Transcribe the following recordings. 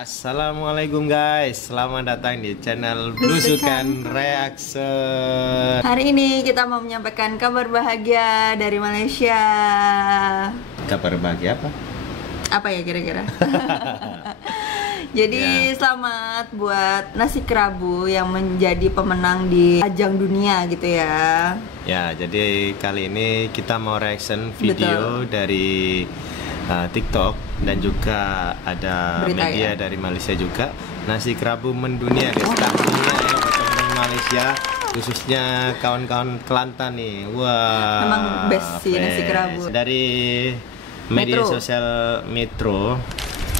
Assalamualaikum guys, selamat datang di channel Blusukan Reaction. Hari ini kita mau menyampaikan kabar bahagia dari Malaysia. Kabar bahagia apa? Apa ya kira-kira? Jadi selamat buat Nasi Kerabu yang menjadi pemenang di ajang dunia gitu ya. Ya, jadi kali ini kita mau reaction video dari TikTok dan juga ada Berita, media dari Malaysia juga. Nasi Kerabu mendunia guys, dunia ya bukan Malaysia, khususnya kawan-kawan Kelantan nih. Wah, memang best sih Nasi Kerabu. Dari media sosial Metro.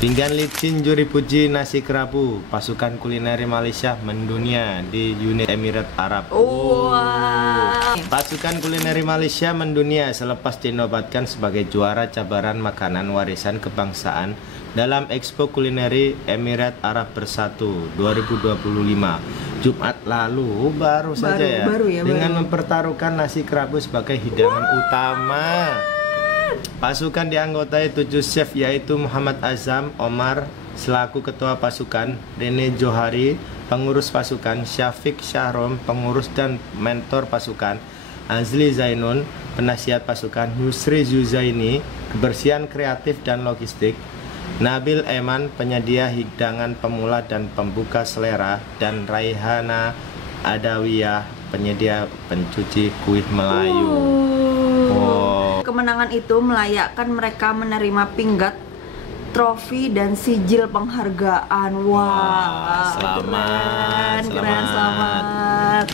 Pinggan licin juri puji Nasi Kerabu, pasukan kulineri Malaysia mendunia di Uni Emirat Arab. Pasukan kulineri Malaysia mendunia selepas dinobatkan sebagai juara cabaran makanan warisan kebangsaan dalam Expo Kulineri Emirat Arab Bersatu 2025 Jumat lalu baru saja ya, dengan mempertaruhkan Nasi Kerabu sebagai hidangan utama. Pasukan dianggotai 7 chef yaitu Muhammad Azam Omar selaku ketua pasukan, Rene Johari pengurus pasukan, Syafiq Syahrom pengurus dan mentor pasukan, Azli Zainun penasihat pasukan, Yusri Zuzaini kebersihan kreatif dan logistik, Nabil Eman penyedia hidangan pemula dan pembuka selera, dan Raihana Adawiyah penyedia pencuci kuih Melayu. Kemenangan itu melayakkan mereka menerima pinggat, trofi dan sijil penghargaan. Wah, selamat.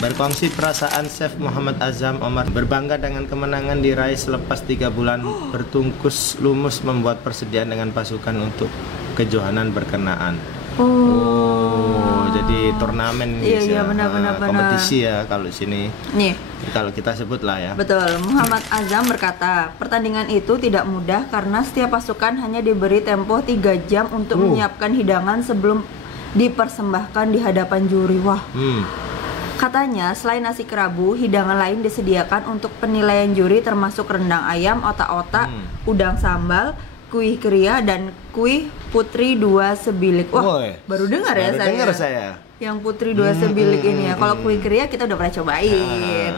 Berkongsi perasaan Chef Muhammad Azam Omar berbangga dengan kemenangan diraih selepas 3 bulan bertungkus lumus membuat persediaan dengan pasukan untuk kejohanan berkenaan. Jadi turnamen benar. Kompetisi ya kalau sini. Nih, kalau kita sebut lah ya. Betul. Muhammad Azam berkata, pertandingan itu tidak mudah karena setiap pasukan hanya diberi tempo 3 jam untuk menyiapkan hidangan sebelum dipersembahkan di hadapan juri. Wah. Katanya, selain nasi kerabu, hidangan lain disediakan untuk penilaian juri termasuk rendang ayam, otak-otak, udang sambal, kuih keria dan kuih putri 2 sebilik. Wah, baru dengar ya saya. Yang putri 2 sebilik ini ya. Kalau kuih keria kita udah pernah cobain.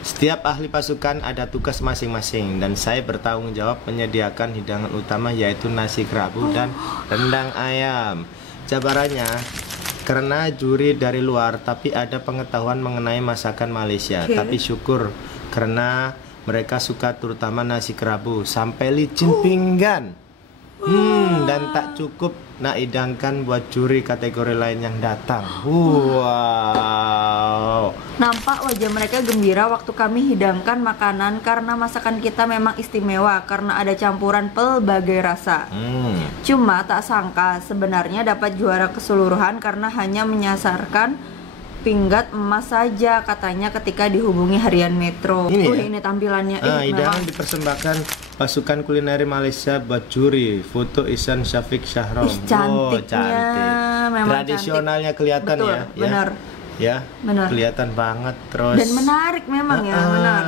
Setiap ahli pasukan ada tugas masing-masing dan saya bertanggung jawab menyediakan hidangan utama yaitu nasi kerabu dan rendang ayam. Jabarannya, karena juri dari luar tapi ada pengetahuan mengenai masakan Malaysia. Tapi syukur karena mereka suka terutama nasi kerabu sampai licin pinggan. Dan tak cukup nak hidangkan buat juri kategori lain yang datang. Wow. Nampak wajah mereka gembira waktu kami hidangkan makanan karena masakan kita memang istimewa karena ada campuran pelbagai rasa. Cuma tak sangka sebenarnya dapat juara keseluruhan karena hanya menyasarkan pinggat emas saja katanya ketika dihubungi harian Metro. Ini tampilannya. Hidangan dipersembahkan pasukan kulineri Malaysia buat juri. Foto Ihsan Syafiq Syahrom. Cantik. Tradisionalnya kelihatan. Betul, ya. Benar. Ya, kelihatan banget terus. Dan menarik memang ya, benar.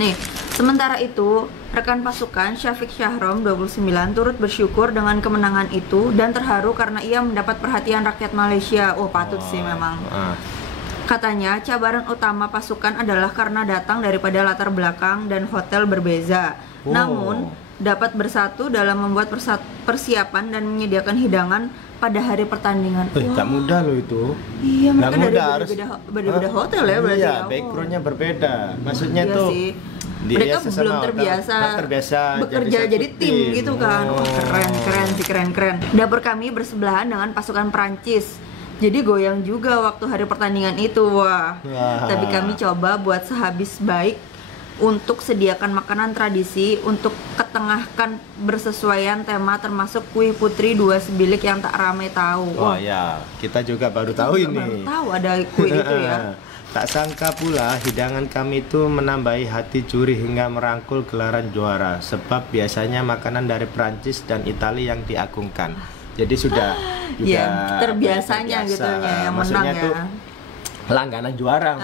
Nih, sementara itu rekan pasukan Syafiq Syahrom 29 turut bersyukur dengan kemenangan itu dan terharu karena ia mendapat perhatian rakyat Malaysia. Patut sih memang. Katanya cabaran utama pasukan adalah karena datang daripada latar belakang dan hotel berbeza. Namun dapat bersatu dalam membuat persiapan dan menyediakan hidangan pada hari pertandingan. Tak mudah loh itu. Iya, mereka dari berbeda hotel ya berarti. Iya, backgroundnya berbeda. Maksudnya tuh mereka belum terbiasa bekerja jadi tim gitu kan. Keren. Dapur kami bersebelahan dengan pasukan Prancis. Jadi goyang juga waktu hari pertandingan itu. Tapi kami coba buat sehabis baik untuk sediakan makanan tradisi untuk ketengahkan bersesuaian tema termasuk kuih putri 2 sebilik yang tak ramai tahu. Kita juga baru tahu ini. Baru tahu ada kuih itu ya. Tak sangka pula hidangan kami itu menambahi hati juri hingga merangkul gelaran juara. Sebab biasanya makanan dari Prancis dan Italia yang diagungkan. Jadi sudah terbiasanya gitu ya yang menang ya. langganan juara.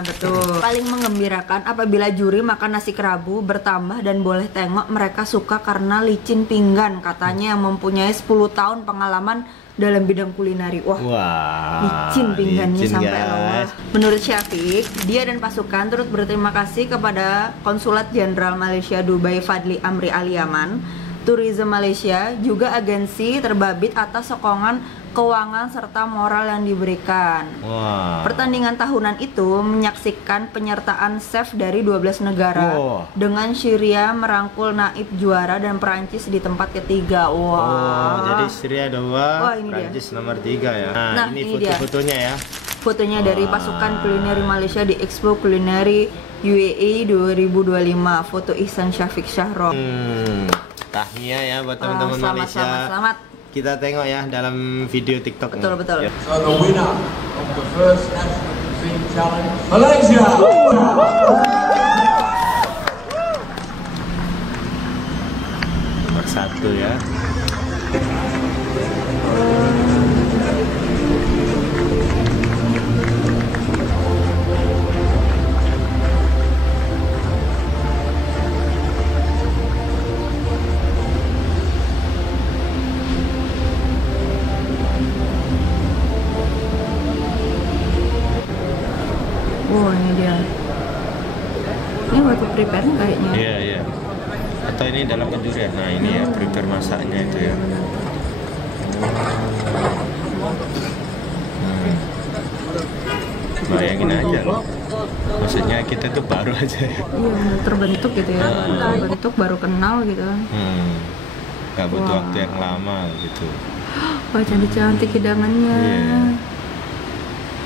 Betul. Paling menggembirakan apabila juri makan nasi kerabu bertambah dan boleh tengok mereka suka karena licin pinggan katanya yang mempunyai 10 tahun pengalaman dalam bidang kulineri. Wah, licin pinggannya sampai bawah. Menurut Syafiq, dia dan pasukan turut berterima kasih kepada Konsulat Jenderal Malaysia Dubai Fadli Amri Al Yaman, Tourism Malaysia, juga agensi terbabit atas sokongan keuangan serta moral yang diberikan. Pertandingan tahunan itu menyaksikan penyertaan chef dari 12 negara dengan Syria merangkul naib juara dan Perancis di tempat ketiga. Jadi Syria 2, Perancis nomor 3 ya. Nah, ini foto-fotonya ya. Fotonya dari pasukan kulineri Malaysia di Expo Kulineri UAE 2025. Foto Ihsan Syafiq Syahro. Tahniah ya buat teman-teman Malaysia. Selamat. Kita tengok ya dalam video TikTok. Betul. So the winner of the first National Cuisine Challenge, Malaysia. Nomor 1 ya. Ini dia. Ini waktu prepare kayaknya. Iya. Atau ini dalam penjurian. Nah, ini ya prepare masaknya itu ya. Bayangin aja loh. Maksudnya kita tuh baru aja ya. Iya, terbentuk gitu ya. Terbentuk baru kenal gitu. Gak butuh waktu yang lama gitu. Wah, cantik-cantik hidangannya.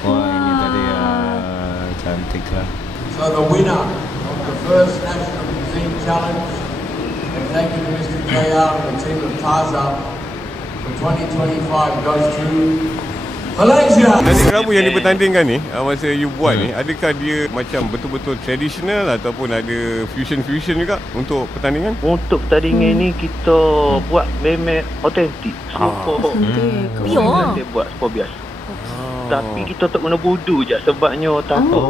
Ini tadi ya, cantik lah. So the winner of the first National Cuisine Challenge, and thank you to Mr. JR and the team of Taza for 2025 goes to Malaysia. Nasi kerabu yang dipertandingkan ni, masa you buat ni, adakah dia macam betul-betul tradisional ataupun ada fusion juga untuk pertandingan? Untuk pertandingan ni kita buat memang autentik. Kita buat super biasa. Tapi kita tak guna budu je sebabnya takut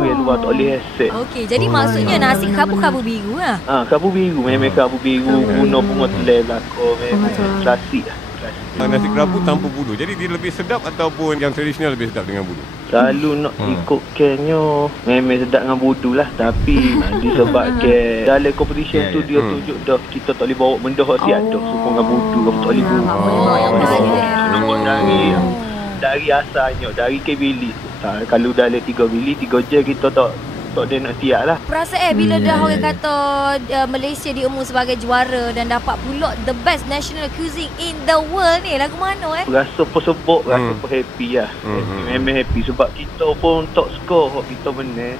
orang luar tak boleh accept. Okey, jadi maksudnya nasi kerabu biru lah. Kerabu biru, memang kerabu biru guna bunga telur belakang, memang klasik lah. Nasi kerabu tanpa budu. Jadi dia lebih sedap ataupun yang tradisional lebih sedap dengan budu? Selalu nak ikut kenyo memang sedap dengan budu lah. Tapi disebabkan dalam competition tu dia tunjuk dah kita tak boleh bawa benda hak siap dah. Suka dengan budu, tak boleh budu. Dari asalnya, dari ke bilik. Kalau dalam 3 bilik, 3 jam kita tak dia nak siap lah. Perasaan bila dah orang kata Malaysia diumum sebagai juara dan dapat pula the best national cuisine in the world ni, lagu mana Rasa persebok, rasa happy lah. Memang happy sebab kita pun tak skor kita menang.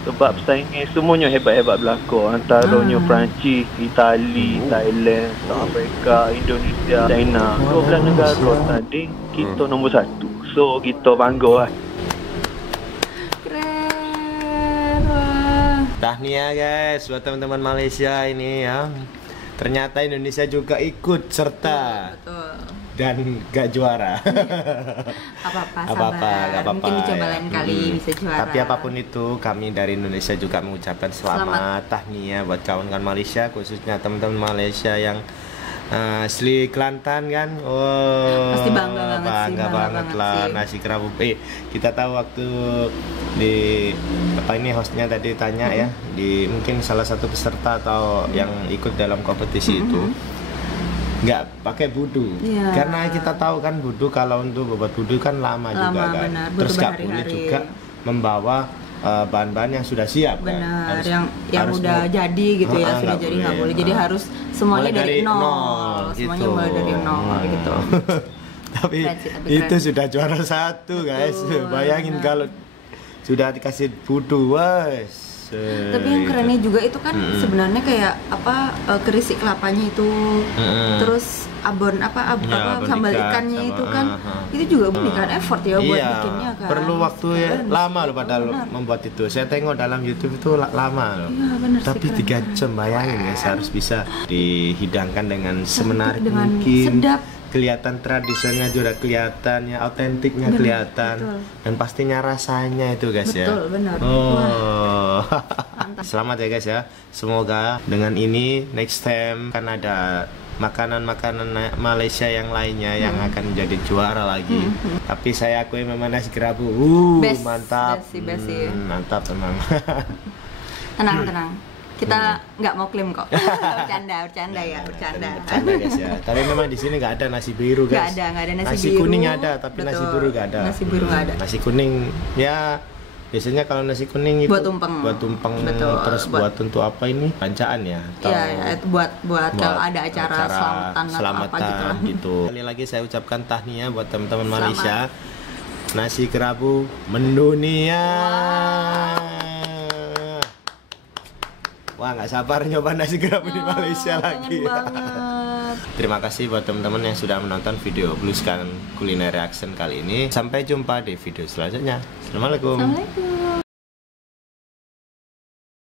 Sebab persaingan semuanya hebat-hebat belakang. Antaranya Perancis, Itali, Thailand, South Africa, Indonesia, China. 12 negara tanding, kita nombor 1. So kita bangga lah. Tahniah guys buat teman-teman Malaysia ini ya. Ternyata Indonesia juga ikut serta. Betul. Dan gak juara. Apa-apa, mungkin dicoba lain kali bisa juara. Tapi apapun itu, kami dari Indonesia juga mengucapkan selamat. Tahniah buat kawan-kawan Malaysia, khususnya teman-teman Malaysia yang asli Kelantan kan. Pasti bangga banget lah sih. Nasi kerabu. Kita tahu waktu di hostnya tadi tanya ya, di mungkin salah satu peserta atau yang ikut dalam kompetisi itu nggak pakai budu, karena kita tahu kan budu kalau untuk buat budu kan lama juga kan. Terus nggak boleh juga membawa bahan-bahan yang sudah siap kan. Harus, yang udah jadi gitu ya, sudah jadi nggak boleh. Jadi harus semuanya dari nol. Semuanya mulai dari nol gitu. Tapi itu sudah juara 1 guys. Bayangin kalau sudah dikasih budu, wes. Tapi yang kerennya juga itu kan sebenarnya kayak kerisi kelapanya itu, terus sambal ikannya itu kan, itu juga bukan effort ya buat bikinnya kan. Perlu waktu lama loh padahal membuat itu. Saya tengok dalam YouTube itu lama loh. Tapi 3 jam, bayangin guys, harus bisa dihidangkan dengan semenarik mungkin, sedap, kelihatan tradisionalnya juga kelihatan, ya autentiknya kelihatan, betul. dan pastinya rasanya itu guys ya. Betul, benar. Oh, selamat ya guys ya. Semoga dengan ini next time kan ada makanan-makanan Malaysia yang lainnya yang akan jadi juara lagi. Tapi saya akui memang nasi kerabu, Best, mantap, best sih. Mantap memang. Tenang. Kita nggak mau klaim kok. Bercanda ya, bercanda. Bercanda guys ya. Tapi memang di sini nggak ada nasi biru guys. Nggak ada nasi nasi biru. kuning ada, tapi Betul. nasi biru nggak ada. Nasi biru nggak ada. Nasi kuning ya biasanya kalau nasi kuning itu Buat tumpeng. Betul. Terus buat untuk apa ini? Bancaan ya? Atau Iya, itu buat kalau ada acara selamatan atau apa gitu lah. gitu. Kali lagi saya ucapkan tahniah buat teman-teman Malaysia. Nasi kerabu mendunia. Wah, nggak sabar nyoba nasi kerabu di Malaysia lagi. Banget. Terima kasih buat teman-teman yang sudah menonton video Blueskan Kuliner Reaction kali ini. Sampai jumpa di video selanjutnya. Assalamualaikum. Assalamualaikum.